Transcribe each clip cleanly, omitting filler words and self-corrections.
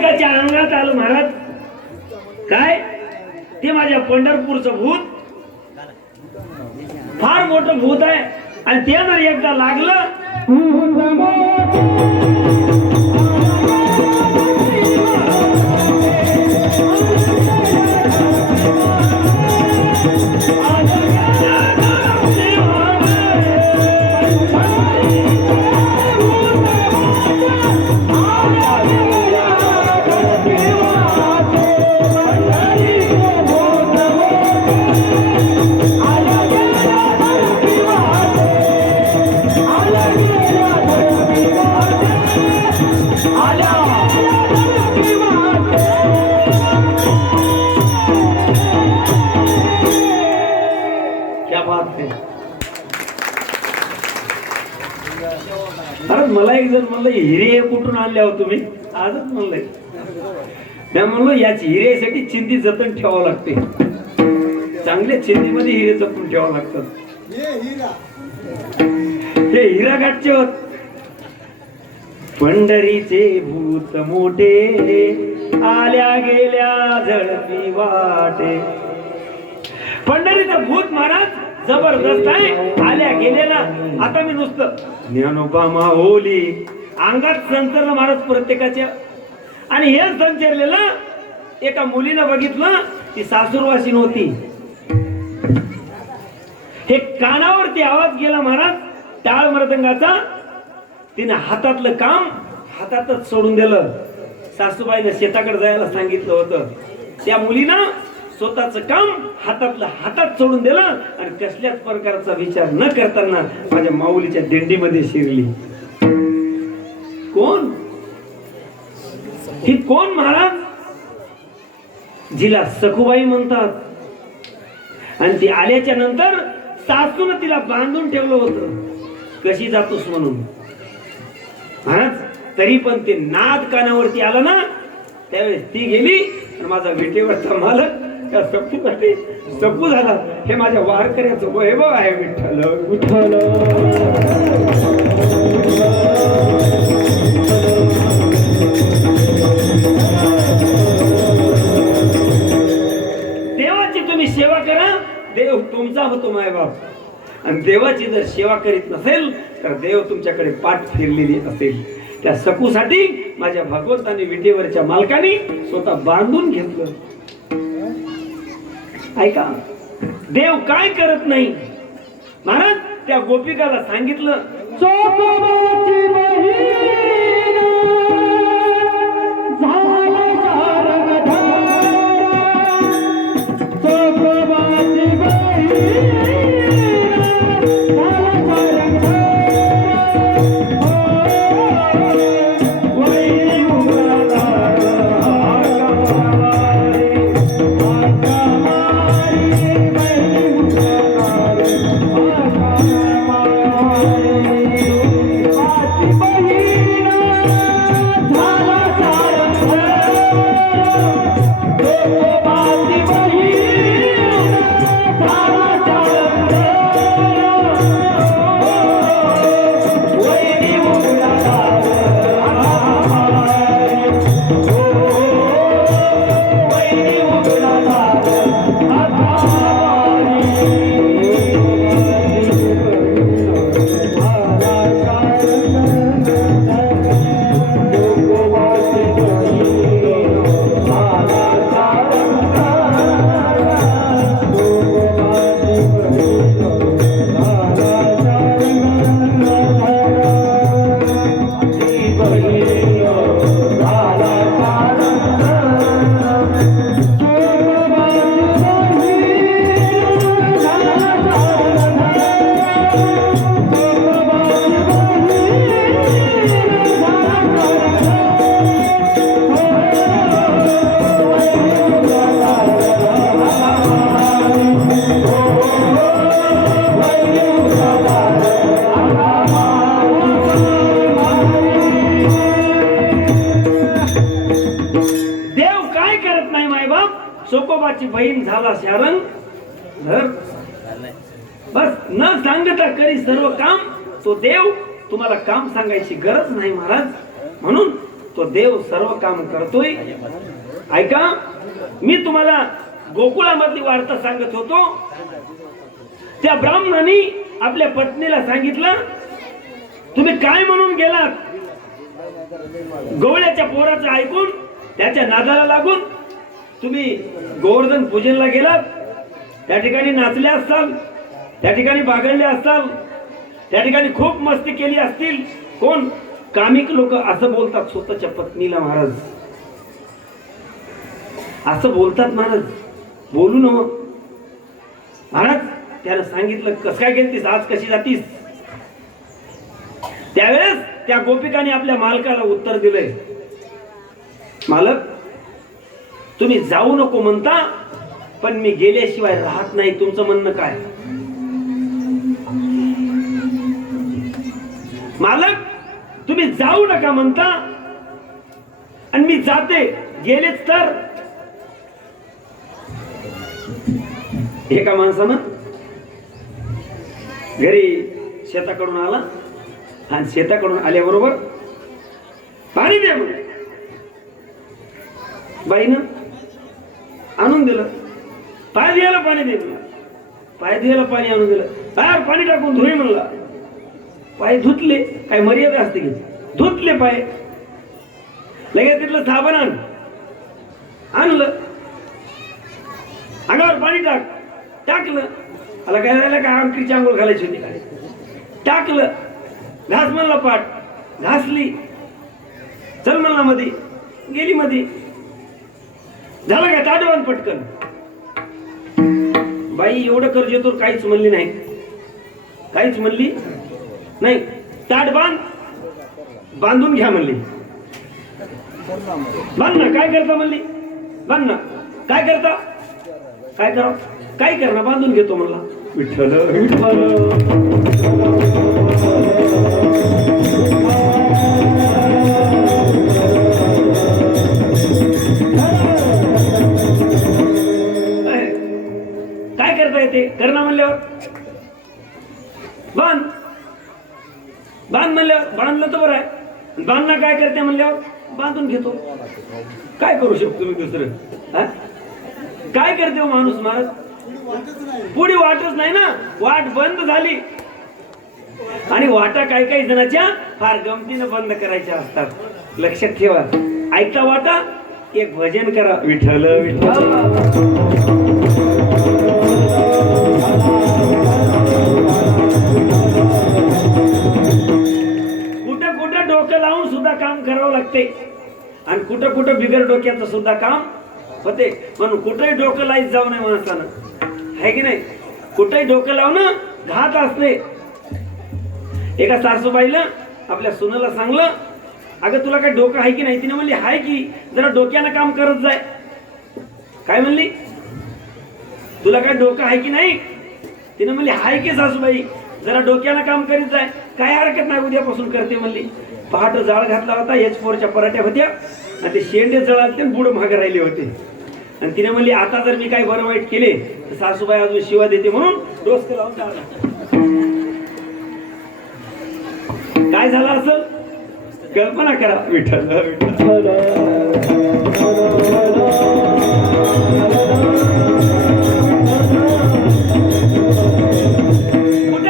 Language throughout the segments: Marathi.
प्रत्येकाच्या अंगात आलं महाराज. काय ते माझ्या पंढरपूरचं भूत फार मोठं भूत आहे आणि ते जर एकदा लागलं मला एक जण म्हणलं हिरे कुठून आणले हो तुम्ही. आजच म्हणलंय मी म्हणलो याची हिरेसाठी चिंधी जतन ठेवावं लागते. चांगल्या चिंधीमध्ये हिरे जपून ठेवावं लागतात. हे हिरा घाटचे होत. पंढरीचे भूत मोठे आल्या गेल्या झडपी वाटे. पंढरीचं भूत महाराज जबरदस्त आहे. आल्या गेलेला आता मी नुसतं ज्ञानोबा माऊली अंगात संचरलं महाराज प्रत्येकाच्या. आणि हे संचरलेलं एका मुलीनं बघितलं. ती सासूरवासीन होती. हे कानावरती आवाज गेला महाराज टाळ मृदंगाचा. तिने हातातलं काम हातातच सोडून दिलं. सासूबाईनं शेताकडे जायला सांगितलं होतं. त्या मुलीनं स्वतःचं काम हातातलं हातात सोडून दिलं आणि कसल्याच प्रकारचा विचार न करताना माझ्या माऊलीच्या दिंडीमध्ये शिरली. कोण ही कोण महाराज. जिला सखुबाई म्हणतात. आणि ती आल्याच्या नंतर सासून तिला बांधून ठेवलं होतं. कशी जातोस म्हणून महाराज. तरी पण ते नाद कानावरती आला ना त्यावेळेस ती गेली आणि माझा विटेवरचा मालक त्या सपूसाठी सपू झाला. हे माझ्या वारकऱ्याचं वैभव आहे. विठ्ठल विठ्ठल देवाची तुम्ही सेवा करा. देव तुमचा होतो मायबाप. आणि देवाची जर सेवा करीत नसेल तर देव तुमच्याकडे पाठ फिरलेली असेल. त्या सपूसाठी माझ्या भगवंताने विटेवरच्या मालकाने स्वतः बांधून घेतलं. ऐका देव काय करत नाही महाराज. त्या गोपिकाला सांगितलं चोकोबाची बहीण झाला सारंगधार. चोकोबाची बहीण चोकोबाची बहीण झाला शारंग. बस न सांगता करी सर्व काम. तो देव तुम्हाला काम सांगायची गरज नाही महाराज. म्हणून तो देव सर्व काम करतोय. ऐका, मी तुम्हाला गोकुळामधली वार्ता सांगत होतो. त्या ब्राह्मणाने आपल्या पत्नीला सांगितलं, तुम्ही काय म्हणून गेलात? गवळ्याच्या पोराचं ऐकून त्याच्या नादाला लागून तुम्ही गोवर्धन पूजनला गेलात. त्या ठिकाणी नाचले असताल, त्या ठिकाणी बागडले असताल, त्या ठिकाणी खूप मस्ती केली असतील. कोण? कामिक लोक असं बोलतात स्वतःच्या पत्नीला. महाराज असं बोलतात. महाराज बोलू न. महाराज त्याला सांगितलं, कस काय गेलतीस आज, कशी जातीस? त्यावेळेस त्या गोपिकाने आपल्या मालकाला उत्तर दिलंय, मालक तुम्ही जाऊ नको म्हणता, पण मी गेल्याशिवाय राहत नाही. तुमचं म्हणणं काय? मालक तुम्ही जाऊ नका म्हणता आणि मी जाते, गेलेच तर. एका माणसानं घरी शेताकडून आला आणि शेताकडून आल्याबरोबर पाणी द्या म्हणे. बाईनं आणून दिलं. पाय धुयाला पाणी दे म्हणला. पाय धुयाला पाणी आणून दिलं. बाहेर पाणी टाकून धुई म्हणला. पाय धुतले. काय मर्यादा असते की? धुतले पाय. लगेच तिथलं साबण आणलं. अंगावर पाणी टाकलं. मला काय झालं का आमकीची आंघोळ घालायची होती काय? टाकलं. घास म्हणला पाठ, घासली. चल म्हणला मध्ये, गेली मध्ये. झालं काय? ताटवान पटकन. बाई एवढं कर्ज येतो काहीच म्हणली नाही. काहीच म्हणली नाही. ताट बांधून घ्या म्हणली. बांध ना. काय करता म्हणली? बांध ना. काय करता? काय करा? काय करणार? बांधून घेतो म्हणला. विठ्ठल विठ्ठल. काय करता येते? करणार म्हणल्यावर बांध म्हणल्यावर बांधलं तर बरं आहे. बांधणं काय करते म्हणल्यावर बांधून घेतो. काय करू शकतो मी दुसरं? काय करते माणूस? महाराज पुढे वाटच नाही ना. वाट बंद झाली. आणि वाटा काही जणांच्या फार गमतीनं बंद करायच्या असतात. लक्षात ठेवा. ऐकता वाटा, एक भजन करा. विठ्ठल विठ्ठल. कुठं डोकं लावून सुद्धा काम करावं लागते आणि कुठं बिगर डोक्याचं सुद्धा काम होते. म्हणून कुठेही डोकं लाईत जाऊ नये माणसानं. आहे की नाही? कुठेही डोकं लावणं घात असते. एका सासूबाईला आपल्या सुनेला सांगलं, अगं तुला काय डोकं आहे की नाही? तिने म्हणली हाय की, जरा डोक्यानं काम करत जाय. काय म्हणली? तुला काय डोकं आहे की नाही? तिने म्हणली हाय की सासूबाई, जरा डोक्यानं काम करीत जाय. काय हरकत नाही, उद्यापासून करते म्हणली. पहाट जाळ घातला होता. H4च्या पराठ्या होत्या आणि ते शेंडे जळाले, बुड मागे राहिले होते. आणि तिने म्हणली आता जर मी काही बरं वाईट केले तर सासूबाई अजून शिवा देते, म्हणून डोसकं लावून टाकला. काय झालं असं? कल्पना करा. विठ्ठल विठ्ठल.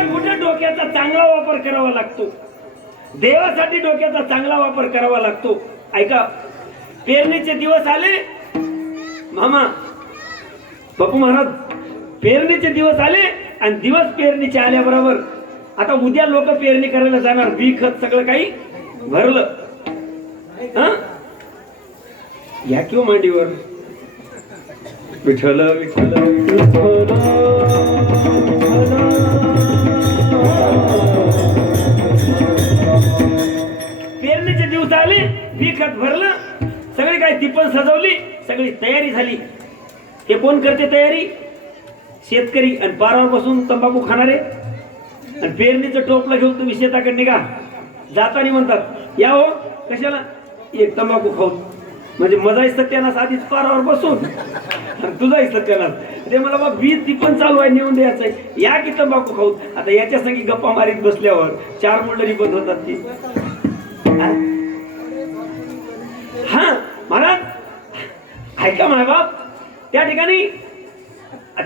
कुठे डोक्याचा चांगला वापर करावा लागतो. देवासाठी डोक्याचा चांगला वापर करावा लागतो. ऐका, पेरणीचे दिवस आले मामा बापू महाराज. पेरणीचे दिवस आले आणि दिवस पेरणीचे आल्याबरोबर आता उद्या लोक पेरणी करायला जाणार. बी खत सगळं काही भरलं. या किंवा मांडीवर. विठ्ठल विठ्ठल पेरणीचे दिवस आले, बी खत भरलं, सगळी काही टिपण सजवली, सगळी तयारी झाली. हे कोण करते तयारी? शेतकरी. आणि पारावर बसून तंबाखू खाणारे. आणि पेरणीचं टोपलं घेऊन तुम्ही शेताकडे निघा. जाताना म्हणतात या हो कशाला? एक तंबाखू खाऊ. म्हणजे मजाही सत्यानाश आधीच पारावर बसून आणि तुझाही सत्यानाश. ते मला बा 20 टिपण चालू आहे, नेऊन द्यायचंय. या की तंबाखू खाऊ. आता याच्या संगी गप्पा मारीत बसल्यावर 4 मंडळी बंद होतात की. ऐका मायबाप, त्या ठिकाणी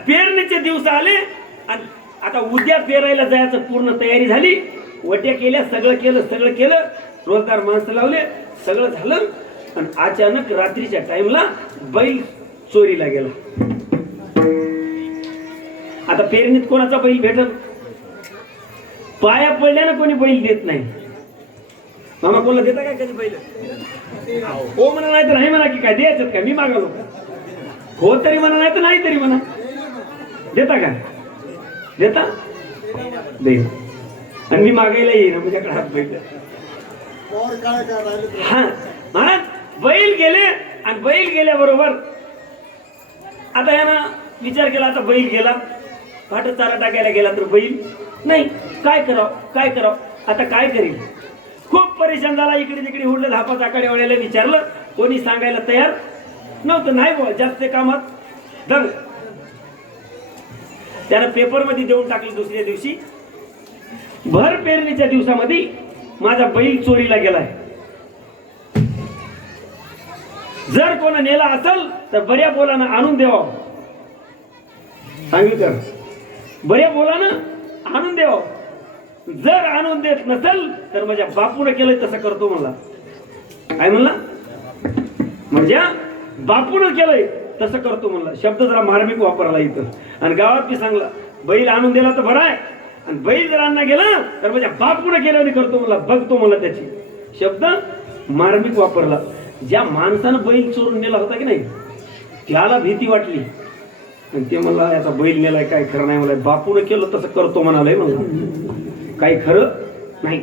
पेरणीचे दिवस आले आणि आता उद्या पेरायला जायचं पूर्ण तयारी झाली. वट्या केल्या, सगळं केलं, रोजदार माणसं लावले, सगळं झालं आणि अचानक रात्रीच्या टाइमला बैल चोरीला गेला. आता पेरणीत कोणाचा बैल भेटल? पाया पडल्यानं कोणी बैल देत नाही. मामा कोणाला देता काय कधी बैल? हो म्हणा, नाही तर नाही म्हणा. की काय द्यायचं काय? मी मागालो. हो तरी म्हणा, नाही तर नाही तरी म्हणा. देता काय? देता दे. आणि मी मागायला येईन माझ्याकडे हात बैल. हा महाराज, बैल गेले आणि बैल गेल्याबरोबर आता यानं विचार केला, आता बैल गेला, फाट चारा टाकायला गेला तर बैल नाही. काय करावं आता काय करील? खूप परेशान झाला. इकडे तिकडे उडलं, धापा चाकाड्या वाड्याला विचारलं, कोणी सांगायला तयार नव्हतं. नाही बुवा, जास्त कामात दंग. त्यानं पेपर मध्ये देऊन टाकलं दुसऱ्या दिवशी, भर पेरणीच्या दिवसामध्ये माझा बैल चोरीला गेलाय. जर कोण नेला असेल तर बऱ्या बोलानं आणून द्यावं. सांगितलं, बऱ्या बोलानं आणून द्यावं. जर आणून देत नसेल तर माझ्या बापून केलंय तसं करतो म्हणला. काय म्हणला? माझ्या बापून केलंय तसं करतो म्हणला. शब्द जरा मार्मिक वापरला इथं. आणि गावात मी सांगला, बैल आणून दिला तर बरा आहे, आणि बैल जर आणला गेला तर माझ्या बापून केलं करतो म्हणला. बघतो म्हणला. त्याची शब्द मार्मिक वापरला. ज्या माणसानं बैल चोरून नेला होता की नाही, त्याला भीती वाटली आणि ते म्हणला, याचा बैल नेलाय, काय खरं नाही. मला बापून केलं तसं करतो म्हणालय म्हणला. काही खरं नाही.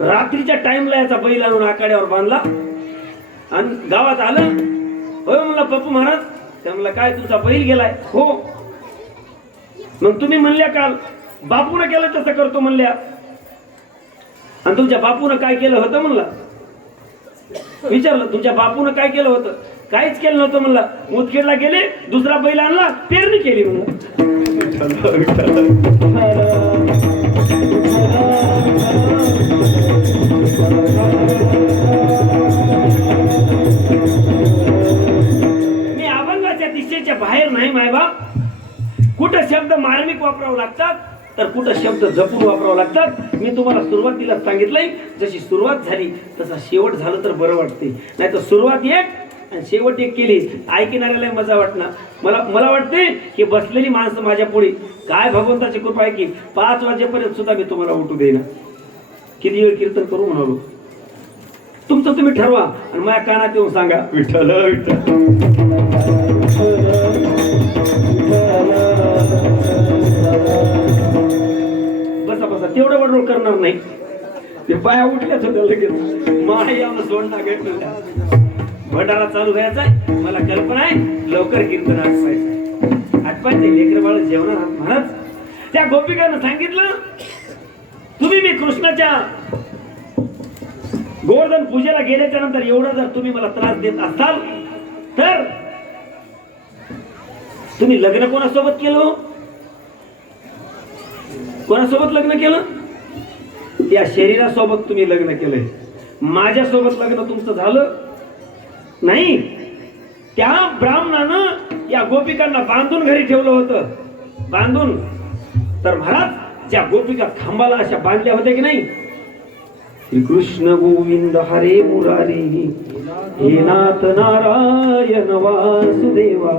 रात्रीच्या टाइमला याचा बैल आणून आकाड्यावर बांधला आणि गावात आलं. होय म्हणला पप्पू महाराज. त्या म्हणला, काय तुमचा बैल गेलाय? हो. मग तुम्ही म्हणल्या काल बापून केलं तसं करतो म्हणल्या, आणि तुमच्या बापून काय केलं होतं म्हणला. विचारलं, तुमच्या बापून काय केलं होतं? काहीच केलं नव्हतं म्हणला. मुदखेडला गेले, दुसरा बैल आणला, पेरणी केली म्हणला. मी अभंगाच्या दिशेच्या बाहेर नाही मायबाप. कुठं शब्द मार्मिक वापरावं लागतात तर कुठं शब्द जपून वापरावं लागतात. मी तुम्हाला सुरुवातीला सांगितलंय, जशी सुरुवात झाली तसा शेवट झालं तर बरं वाटते. नाही तर सुरुवात एक आणि शेवट एक केली, ऐकणाऱ्याला मजा वाटणार. मला वाटते की बसलेली माणसं माझ्या पुढे, काय भगवंताची कृपा आहे की 5 वाजेपर्यंत सुद्धा मी तुम्हाला उठू देईना. किती वेळ कीर्तन करू म्हणालो, तुमचं तुम्ही ठरवा आणि माझ्या कानात येऊन सांगा, विठ्ठल विठ्ठल. बसा तेवढं बडरोळ करणार नाही. ते बाया उठल्याच होत्या लगेच. माया सोडणार भंडारा चालू व्हायचा. मला कल्पना आहे लवकर कीर्तन आठवायचं. लेकर बाळ जेवणार आहात महाराज. त्या गोपिकांना सांगितलं, तुम्ही मी कृष्णाच्या गोवर्धन पूजेला गेल्याच्या नंतर एवढा जर तुम्ही मला त्रास देत असाल तर तुम्ही लग्न कोणासोबत केलं? कोणासोबत लग्न केलं? त्या शरीरासोबत तुम्ही लग्न केलंय. माझ्यासोबत लग्न तुमचं झालं नाही. त्या ब्राह्मणानं या गोपिकांना बांधून घरी ठेवलं होतं. बांधून तर महाराज ज्या गोपिका खांबाला अशा बांधल्या होत्या की नाही, श्री कृष्ण गोविंद हरे मुरारी हे नाथ नारायण वासुदेवा.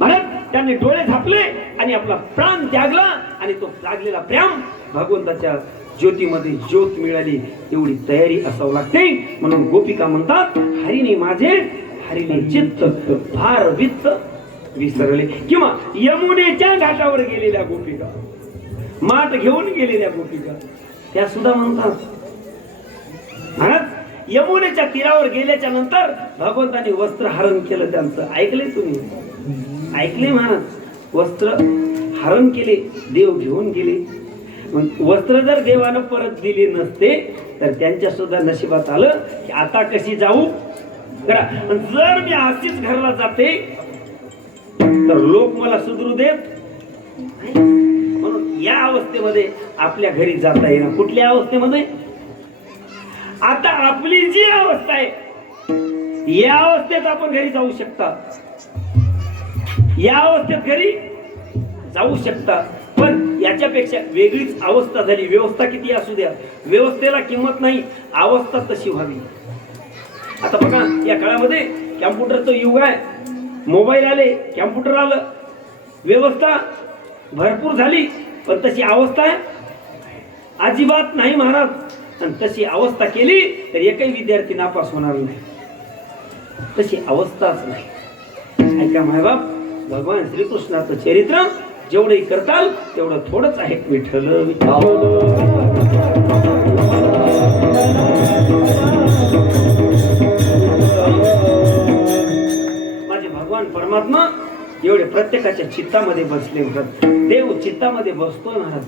महाराज त्यांनी डोळे झापले आणि आपला प्राण त्यागला आणि तो त्यागलेला प्रेम भगवंताच्या ज्योतीमध्ये ज्योत मिळाली एवढी तयारी असावं लागते. म्हणून गोपिका म्हणतात, हरिने माझे हरिने चित्त फार वित्त विसरले. किंवा यमुनेच्या घाटावर गेलेल्या गोपिका, माठ घेऊन गेलेल्या गोपिका, त्या सुद्धा म्हणतात. महाराज यमुनेच्या तीरावर गेल्याच्या नंतर भगवंताने वस्त्र हरण केलं त्यांचं. ऐकले तुम्ही? ऐकले महाराज? वस्त्र हरण केले, देव घेऊन गेले. वस्त्र जर देवानं परत दिले नसते तर त्यांच्या सुद्धा नशिबात आलं की आता कशी जाऊ करा. जर मी अशीच घरला जाते तर लोक मला सुधरू देत. म्हणून या अवस्थेमध्ये आपल्या घरी जाता येणार. कुठल्या अवस्थेमध्ये? आता आपली जी अवस्था आहे या अवस्थेत आपण घरी जाऊ शकता, या अवस्थेत घरी जाऊ शकता. पण याच्यापेक्षा वेगळीच अवस्था झाली. व्यवस्था किती असू द्या, व्यवस्थेला किंमत नाही, अवस्था तशी व्हावी. आता बघा, या काळामध्ये कॅम्प्युटरचं युग आहे, मोबाईल आले, कॅम्प्युटर आलं, व्यवस्था भरपूर झाली, पण तशी अवस्था आहे अजिबात नाही महाराज. आणि तशी अवस्था केली तर एकही विद्यार्थी नापास होणार नाही, तशी अवस्थाच नाही. ऐका मायबाप, भगवान श्रीकृष्णाचं चरित्र जेवढे करताल तेवढं थोडंच आहे. विठ्ठल माझे भगवान परमात्मा एवढे प्रत्येकाच्या चित्तामध्ये बसले होतात. देव चित्तामध्ये बसतोय महाराज,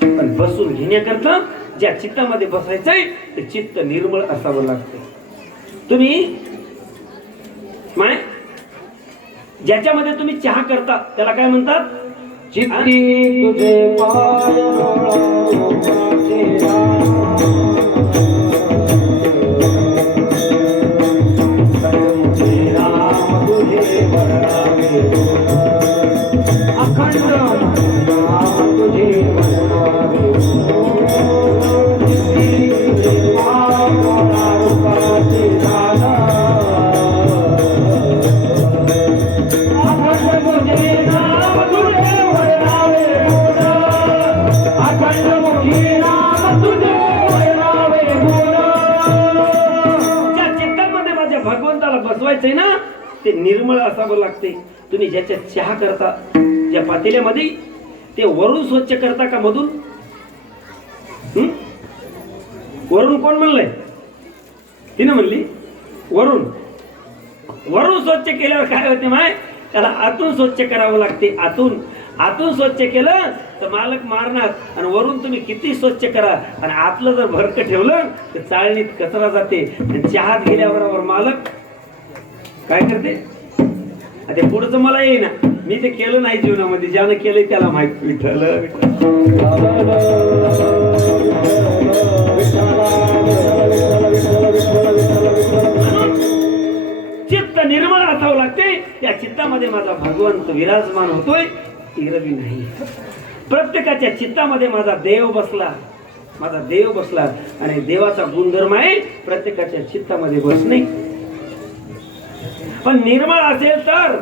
पण बसून घेण्याकरता ज्या चित्तामध्ये बसायचंय ते चित्त निर्मळ असावं लागतं. तुम्ही माय ज्याच्यामध्ये तुम्ही चहा करता त्याला काय म्हणतात? चित्ती तुझे पाय बसवायचंय ना ते निर्मळ असावं लागते. तुम्ही ज्याच्यात चहा करता, ज्या पातेल्यामध्ये, ते वरून स्वच्छ करता का मधून? वरून कोण म्हणलंय? तिने म्हणली वरून. वरून स्वच्छ केल्यावर काय होते माय? त्याला आतून स्वच्छ करावं लागते. आतून स्वच्छ केलं तर मालक मारणार. आणि वरून तुम्ही किती स्वच्छ करा आणि आतलं जर भरकं ठेवलं तर चाळणीत कचरा जाते. आणि चहात गेल्याबरोबर मालक काय करते? आता पुढचं मला येईना, मी ते केलं नाही जीवनामध्ये, ज्यानं केलंय त्याला माहित. विठ्ठल चित्त निर्मळ असावं लागते. त्या चित्तामध्ये माझा भगवंत विराजमान होतोय, इरवी नाही. प्रत्येकाच्या चित्तामध्ये माझा देव बसला, माझा देव बसला. आणि देवाचा गुणधर्म आहे प्रत्येकाच्या चित्तामध्ये बसणे. पण निर्मळ असेल तर,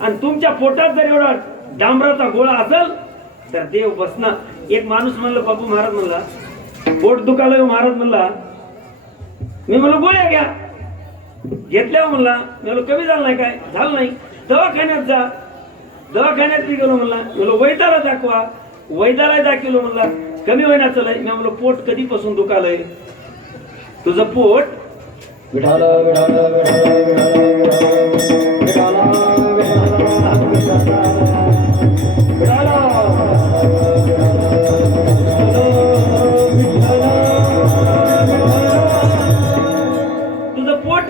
आणि तुमच्या पोटात जर एवढा डांबराचा गोळा असेल तर देव बसणार. एक माणूस म्हणलं, बाबू महाराज म्हणला पोट दुखालं. महाराज म्हणला, मी म्हणलो गोळ्या घ्या. घेतल्यावर म्हणला, मी म्हणलो कमी झालं नाही काय? झालं नाही. दवाखान्यात जा. दवाखान्यात बी गेलो म्हणला, म्हणलो वैद्याला दाखवा. वैद्याला दाखवलो म्हणला, कमी होईना चलय. मी म्हणलो पोट कधीपासून दुखालय? तुझं पोट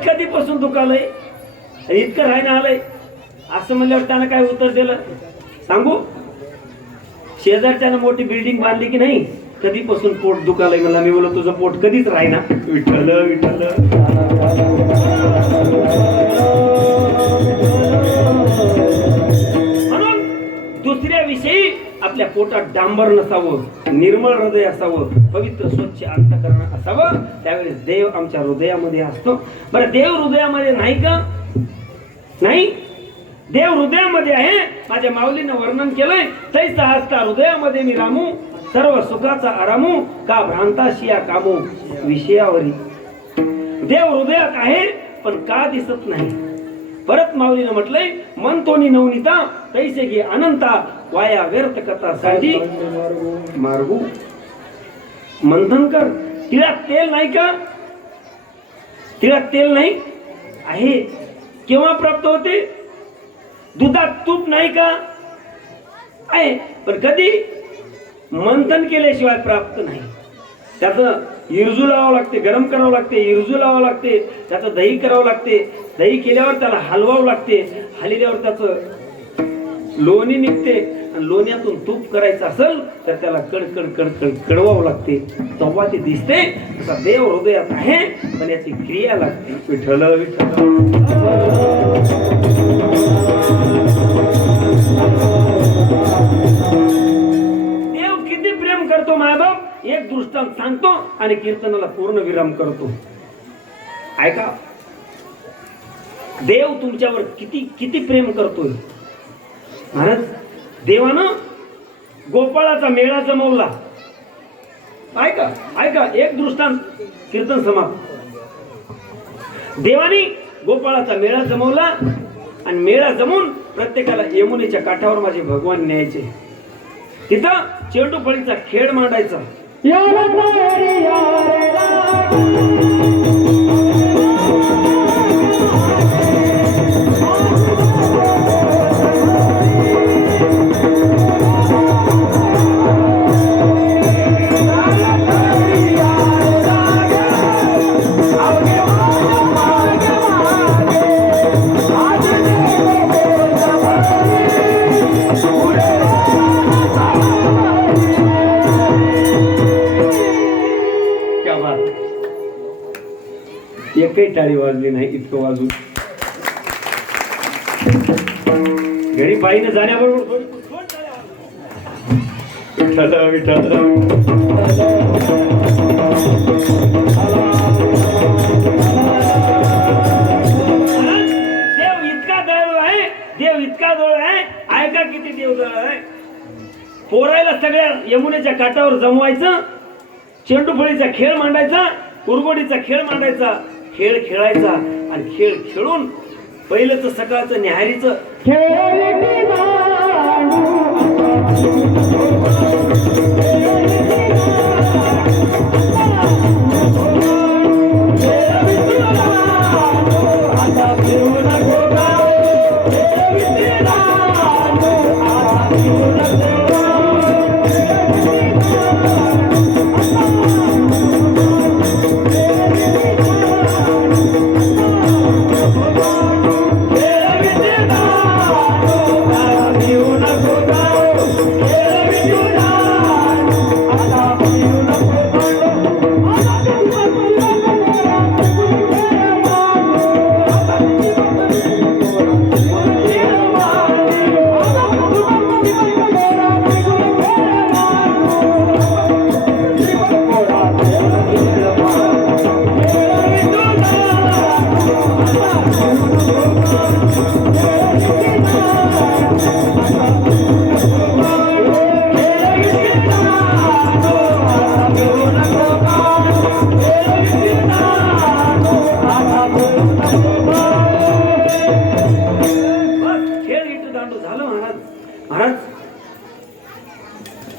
कधीपासून दुखालय आणि इतकं राहायला आलंय असं म्हणल्यावर त्यानं काय उत्तर दिलं सांगू? शेजारच्यानं मोठी बिल्डिंग बांधली की नाही, कधीपासून पोट दुखालय मला. मी बोललो तुझं पोट कधीच राहीना. विठ्ठल विठ्ठल. म्हणून दुसऱ्या विषयी आपल्या पोटात डांबर नसावं, निर्मळ हृदय असावं, पवित्र स्वच्छ अंतःकरण असावं. त्यावेळेस देव आमच्या हृदयामध्ये असतो. बरं, देव हृदयामध्ये नाही का? नाही, देव हृदयामध्ये आहे. माझ्या माऊलीनं वर्णन केलंय, तैसा हस्ता हृदयामध्ये मी रामू, सर्व सुखाचा आरामू, का भ्रांताशिया कामू विषयावरी. देव हृदयात आहे पण का दिसत नाही? परत माऊलीनं म्हटलंय, मन तोनी नवनीता तैसे घे अनंता, वाया व्यर्थ कथा साठी मार्गू. मंथन कर. तिळात तेल नाही का? तिळात तेल नाही आहे. केव्हा प्राप्त होते? दुधात तूप नाही का? आहे, पण कधी? मंथन केल्याशिवाय प्राप्त नाही. त्याचं इरजू लावावं लागते, गरम करावं लागते, इरजू लावावं लागते, त्याचं दही करावं लागते, दही केल्यावर त्याला हलवावं लागते, हलल्यावर त्याचं लोणी निघते आणि लोण्यातून तूप करायचं असेल तर त्याला कडकड कडकड कडवावं लागते, तेव्हा ते दिसते. तसा देव हृदयात आहे, पण याची क्रिया लागते. विठ्ठल विठ्ठल. देव किती प्रेम करतो मायबाप, एक दृष्टांत सांगतो आणि कीर्तनाला पूर्ण विराम करतो. ऐका, देव तुमच्यावर किती किती प्रेम करतोय. महाराज, देवानं गोपाळाचा मेळा जमवला. ऐका ऐका, एक दृष्टांत, कीर्तन समाप्त. देवानी गोपाळाचा मेळा जमवला आणि मेळा जमून प्रत्येकाला यमुनेच्या काठावर माझे भगवान न्यायचे. तिथं चेंडू फळीचा खेळ मांडायचा. एकही टाळी वाजली नाही, इतकं वाजून. घरी पायीने जाण्याबरोबर विठ्ठल विठ्ठल. देव इतका दयाळू आहे, देव इतका दयाळू आहे. ऐका किती देव दयाळू आहे. पोरायला सगळ्या यमुनेच्या काठावर जमवायचं, चेंडूफळीचा खेळ मांडायचा, कुरगोडीचा खेळ मांडायचा, खेळ खेळायचा आणि खेळ खेळून पहिलंच सकाळचं न्याहारीचं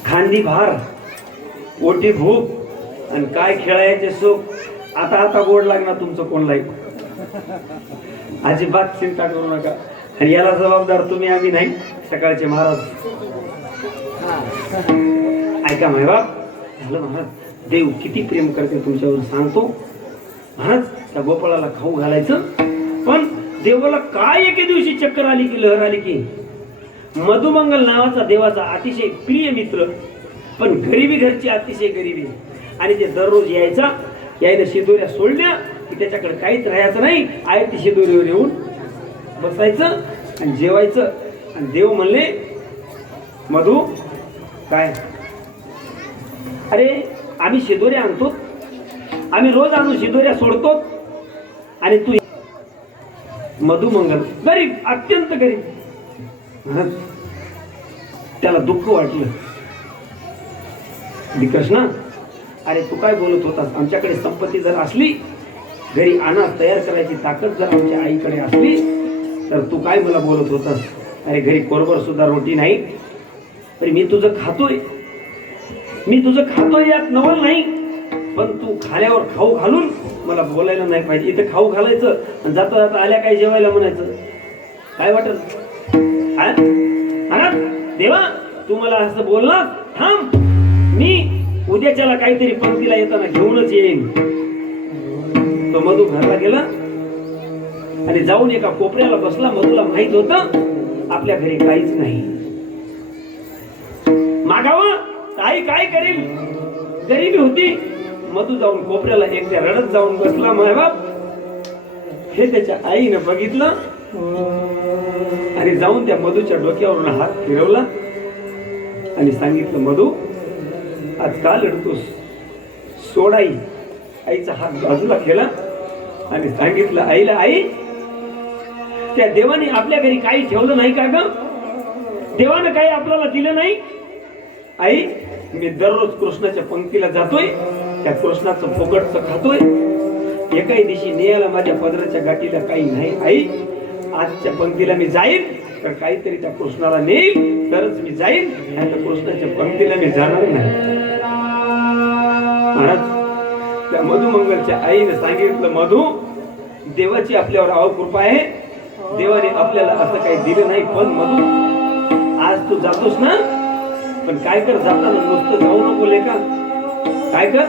खांदी भार, ओटी भूक आणि काय खेळायचे सुख. आता आता गोड लागणार तुमचं कोणलाही, अजिबात चिंता करू नका. आणि याला जबाबदार तुम्ही, आम्ही नाही, सकाळचे महाराज. ऐका मायबाप, झालं महाराज, देव किती प्रेम करते तुमच्यावर सांगतो. महाराज, त्या गोपाळाला खाऊ घालायचं, पण देवाला काय एके दिवशी चक्कर आली की लहर आली की मधुमंगल नावाचा देवाचा अतिशय प्रिय मित्र, पण गरिबी घरची अतिशय गरिबी, आणि ते दररोज यायचा, यायला शिदोऱ्या सोडल्या की त्याच्याकडे काहीच राहायचं नाही. आहे ती शिदोरीवर येऊन बसायचं आणि जेवायचं. आणि देव म्हणले, मधू काय, अरे आम्ही शिदोऱ्या आणतो, आम्ही रोज आणून शिदोऱ्या सोडतो, आणि तू मधुमंगल गरीब, अत्यंत गरीब. त्याला दुःख वाटलं. कृष्णा, अरे तू काय बोलत होतास, आमच्याकडे संपत्ती जर असली, घरी अनाज तयार करायची ताकद जर आमच्या आईकडे असली, तर तू काय मला बोलत होतास. अरे घरी कोरभर सुद्धा रोटी नाही, तरी मी तुझं खातोय, यात नवल नाही, पण तू खाल्यावर खाऊ घालून मला बोलायला नाही पाहिजे. इथं खाऊ घालायचं आणि जाता जाता आल्या काय जेवायला म्हणायचं, काय वाटत. देवा तू मला असं बोलला, थांब, मी उद्याच्याला काहीतरी पंक्तीला येताना घेऊनच येईन. तो मधू घरला गेला आणि जाऊन एका कोपऱ्याला बसला. मधूला माहित होतं आपल्या घरी काहीच नाही. मागावं तर आई काय करेल? गरिबी होती. मधू जाऊन कोपऱ्याला एकट्या रडत जाऊन बसला. मायबाप हे त्याच्या आईनं बघितलं आणि जाऊन त्या मधूच्या डोक्यावरून हात फिरवला आणि सांगितलं, मधू आज का लढतोस? सोड आई. आईचा हात बाजूला केला आणि सांगितलं आईला, आई त्या देवाने आपल्या घरी काही ठेवलं नाही का ग? देवानं काही आपल्याला दिलं नाही? आई मी दररोज कृष्णाच्या पंक्तीला जातोय, त्या कृष्णाचं फुकटचं खातोय. एकाही दिवशी नेयाला माझ्या पदराच्या गाठीला काही नाही. आई आजच्या पंक्तीला मी जाईन तर काहीतरी त्या कृष्णाला नेईल तरच मी जाईन, नाही तर कृष्णाच्या पंक्तीला मी जाणार नाही. महाराज त्या मधुमंगलच्या आईने सांगितलं, मधू देवाची आपल्यावर अवकृपा आहे. देवाने आपल्याला असं काही दिलं नाही. पण मधू आज तू जातोस ना, पण काय कर, जाताना नुसतं जाऊ नको लेका. काय कर,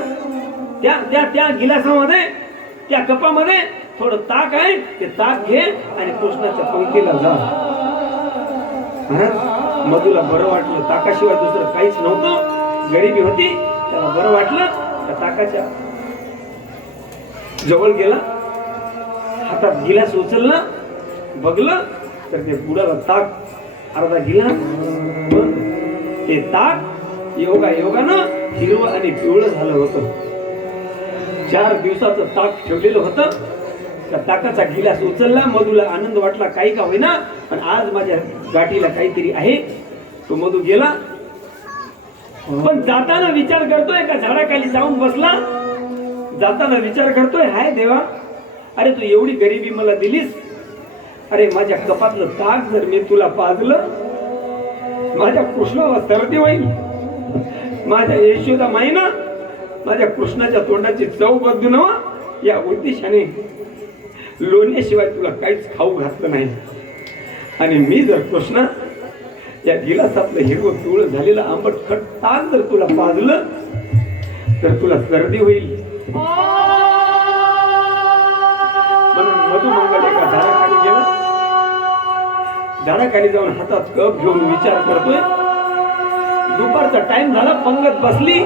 त्या त्या त्या गिलासामध्ये, त्या कपामध्ये थोडं ताक आहे, ते ताक घे आणि कृष्णाच्या पंक्तीला जा. महाराज मधूला बरं वाटलं. ताकाशिवाय दुसरं काहीच नव्हतं. गरिबी होती, त्याला बरं वाटलं. त्या ताकाच्या जवळ गेला, हातात गिलास उचलला, बघलं तर ते बुडाला ताक अर्धा गिलास. ते ताक योगानं हिरवं आणि पिवळं झालं होतं. 4 दिवसाचं ताक ठेवलेलं होतं. त्या ताकाचा गिलास उचलला. मधूला आनंद वाटला, काही का होईना पण आज माझ्या गाठीला काहीतरी आहे. तो मधू गेला, पण जाताना विचार करतोय का झाडाखाली जाऊन बसला. जाताना विचार करतोय, हाय देवा, अरे तू एवढी गरिबी मला दिलीस. अरे माझ्या कपातलं ताक जर मी तुला पाजलं, माझ्या कृष्णाला सर्दी होईल. माझ्या यशोदा माईना माझ्या कृष्णाच्या तोंडाची चव बदलू नवा या उद्देशाने लोण्याशिवाय तुला काहीच खाऊ घातलं नाही. आणि मी जर कृष्णा या गिलासातलं हिरवं पिवळं झालेलं आंबट खट ताक जर तुला पाजलं तर तुला सर्दी होईल. म्हणून मधुमंगल एका झाडाखाली गेला. झाडाखाली जाऊन हातात कप घेऊन विचार करतोय. दुपारचा टाइम झाला. पंगत बसली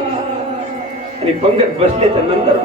आणि पंगत बसल्याच्या नंतर